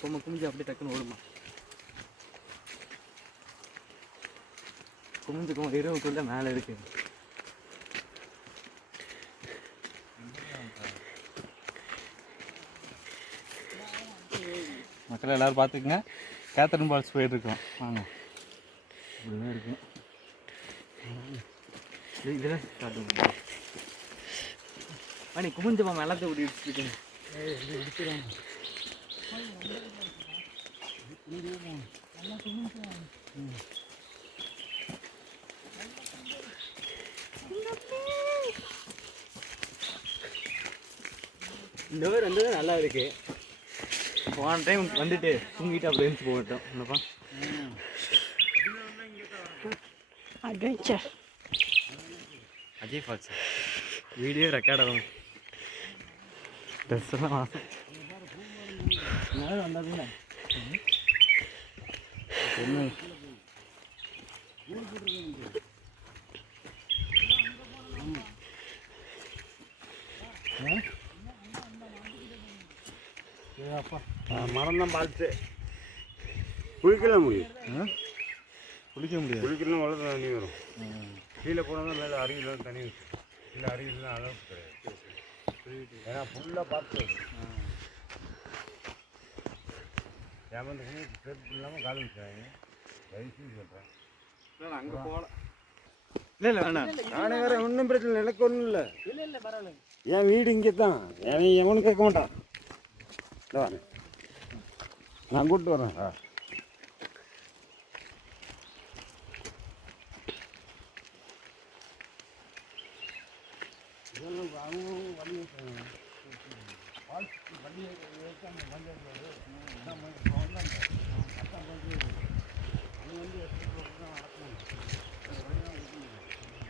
பொம்மை குமிஞ்சு அப்படியே டக்குன்னு ஓடுமா? குமிஞ்சுக்கும் இரவுக்குள்ள மேலே இருக்கு. மக்கள் எல்லாரும் பார்த்துக்குங்க. கேத்தரின் பால்ஸ் போயிட்டுருக்கோம். வாங்க. இப்படிதான் இருக்கும் இது இதெல்லாம் ஸ்டார்ட் பண்ணுங்க அண்ணி குமிஞ்ச பொம்மை எல்லாத்தையும் ஓடி இடிச்சுட்டு இந்த பேர் வந்து நல்லா இருக்கு. போன டைம் வந்துட்டு தூங்கிட்டு அப்படி எழுந்து போகட்டும். இல்லைப்பா adventure Ajay falls video record ஆகும். ட்ரெஸ் எல்லாம் வந்தாதுங்க என்ன மரம் தான் பால்த்து குளிக்கலாம் முடியும் குளிக்க முடியாது. குளிக்கலாம் வளர்த்து தண்ணி வரும். கீழே போனால் தான் மேலே அருவியில் தண்ணி வரும். கீழே அருவிலாம் அளவுக்கு கிடையாது. ஏன்னா ஃபுல்லாக பார்த்து பேமெண்ட் பண்ணி ட்ரிப் இல்லாமல் கால் வச்சுறாங்க தயவுசெய்து சொல்கிறேன் அங்கே போகல இல்லை இல்லை வேணாம். நானே வேறு ஒன்றும் பிரச்சனை எனக்கு ஒன்றும் இல்லை. இல்லை இல்லை பரவாயில்ல என் வீடு இங்கே தான் எவன் எவனும் கேட்க மாட்டான். இல்லை வரேன் நான் கூப்பிட்டு வரேன். சார் அவங்க வந்து வாழ்க்கை வண்டி வண்டி நம்ம